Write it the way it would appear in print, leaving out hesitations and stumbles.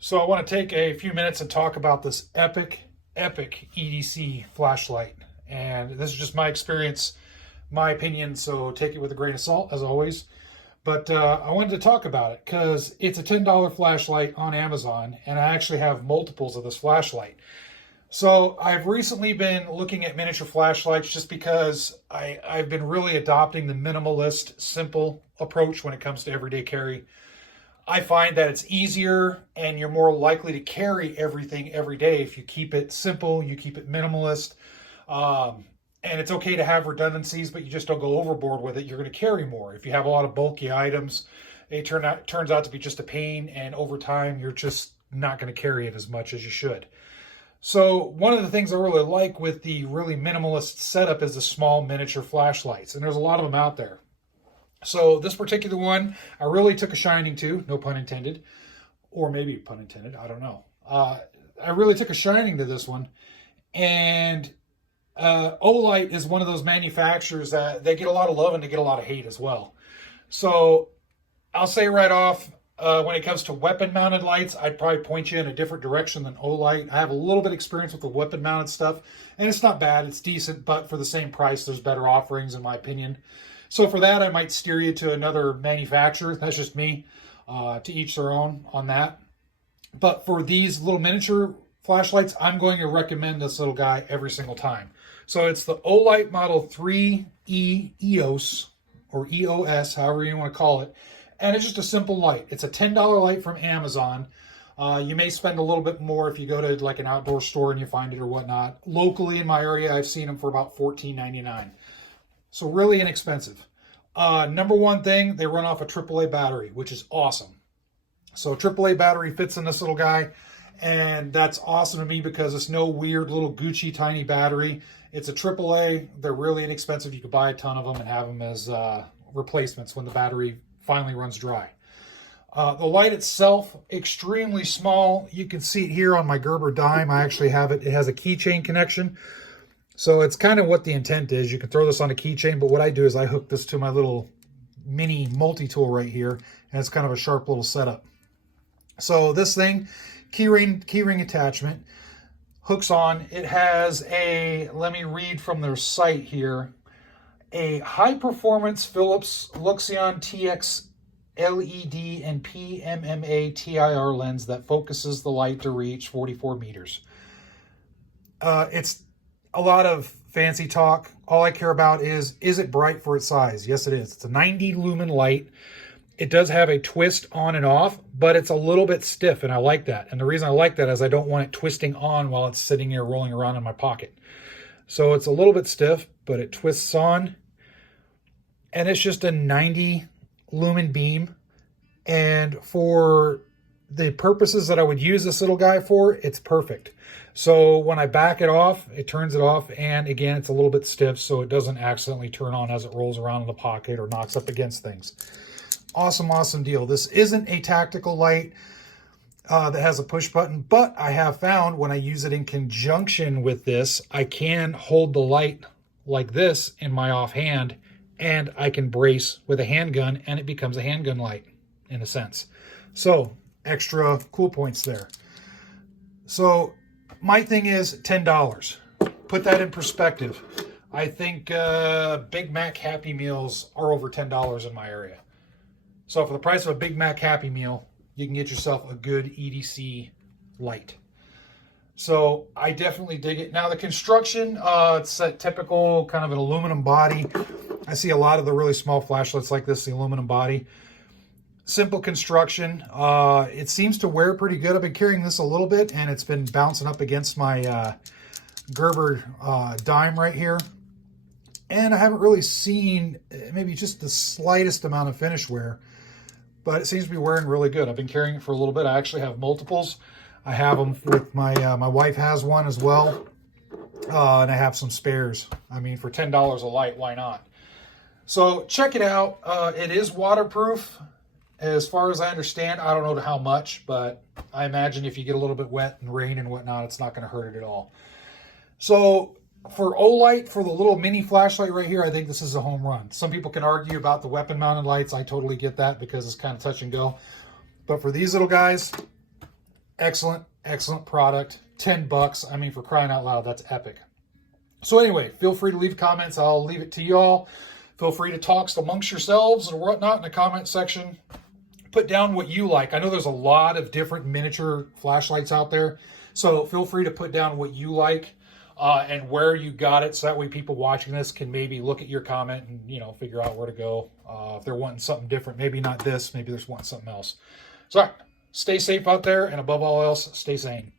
So I want to take a few minutes and talk about this epic EDC flashlight. And this is just my experience, my opinion, so take it with a grain of salt, as always. But I wanted to talk about it because it's a $10 flashlight on Amazon, and I actually have multiples of this flashlight. So I've recently been looking at miniature flashlights just because I've been really adopting the minimalist, simple approach when it comes to everyday carry. I find that it's easier and you're more likely to carry everything every day if you keep it simple, you keep it minimalist. And it's okay to have redundancies, but you just don't go overboard with it. You're going to carry more. If you have a lot of bulky items, it turns out to be just a pain, and over time, you're just not going to carry it as much as you should. So one of the things I really like with the really minimalist setup is the small miniature flashlights, and there's a lot of them out there. So this particular one, I really took a shining to, no pun intended, or maybe pun intended, I don't know. I really took a shining to this one, and Olight is one of those manufacturers that they get a lot of love and they get a lot of hate as well. So I'll say right off, when it comes to weapon-mounted lights, I'd probably point you in a different direction than Olight. I have a little bit of experience with the weapon-mounted stuff, and it's not bad. It's decent, but for the same price, there's better offerings, in my opinion. So for that, I might steer you to another manufacturer. That's just me. To each their own on that. But for these little miniature flashlights, I'm going to recommend this little guy every single time. So it's the Olight Model 3E EOS, or EOS, however you want to call it. And it's just a simple light. It's a $10 light from Amazon. You may spend a little bit more if you go to like an outdoor store and you find it or whatnot. Locally in my area, I've seen them for about $14.99. So really inexpensive. Number one thing, they run off a AAA battery, which is awesome. So AAA battery fits in this little guy, and that's awesome to me because it's no weird little Gucci tiny battery. It's a AAA. They're really inexpensive. You could buy a ton of them and have them as replacements when the battery finally runs dry. The light itself, extremely small. You can see it here on my Gerber dime. I actually have it. It has a keychain connection. So it's kind of what the intent is. You can throw this on a keychain, but what I do is I hook this to my little mini multi-tool right here, and it's kind of a sharp little setup. So this thing, keyring attachment, hooks on. It has a, let me read from their site here, a high-performance Philips Luxion TX LED and PMMA TIR lens that focuses the light to reach 44 meters. It's a lot of fancy talk. All I care about is it bright for its size? Yes, it is. It's a 90 lumen light. It does have a twist on and off, but it's a little bit stiff, and I like that. And the reason I like that is I don't want it twisting on while it's sitting here rolling around in my pocket. So it's a little bit stiff, but it twists on. And it's just a 90 lumen beam. And for the purposes that I would use this little guy for, it's perfect. So when I back it off, it turns it off, and again, it's a little bit stiff, so it doesn't accidentally turn on as it rolls around in the pocket or knocks up against things. Awesome, awesome deal. This isn't a tactical light that has a push button, but I have found when I use it in conjunction with this, I can hold the light like this in my offhand, and I can brace with a handgun, and it becomes a handgun light in a sense. So extra cool points there. So my thing is $10. Put that in perspective. I think Big Mac Happy Meals are over $10 in my area. So for the price of a Big Mac Happy Meal, you can get yourself a good EDC light. So I definitely dig it. Now the construction, it's a typical kind of an aluminum body. I see a lot of the really small flashlights like this, the aluminum body. Simple construction. It seems to wear pretty good. I've been carrying this a little bit, and it's been bouncing up against my Gerber dime right here. And I haven't really seen maybe just the slightest amount of finish wear, but it seems to be wearing really good. I've been carrying it for a little bit. I actually have multiples. I have them with my wife has one as well, and I have some spares. I mean, for $10 a light, why not? So check it out. It is waterproof. As far as I understand, I don't know how much, but I imagine if you get a little bit wet and rain and whatnot, it's not going to hurt it at all. So for Olight, for the little mini flashlight right here, I think this is a home run. Some people can argue about the weapon-mounted lights. I totally get that because it's kind of touch and go. But for these little guys, excellent, excellent product. $10. I mean, for crying out loud, that's epic. So anyway, feel free to leave comments. I'll leave it to y'all. Feel free to talk amongst yourselves or whatnot in the comment section. Put down what you like. I know there's a lot of different miniature flashlights out there. So feel free to put down what you like and where you got it. So that way people watching this can maybe look at your comment and, you know, figure out where to go. If they're wanting something different, maybe not this, maybe they're wanting something else. So, all right, stay safe out there. And above all else, stay sane.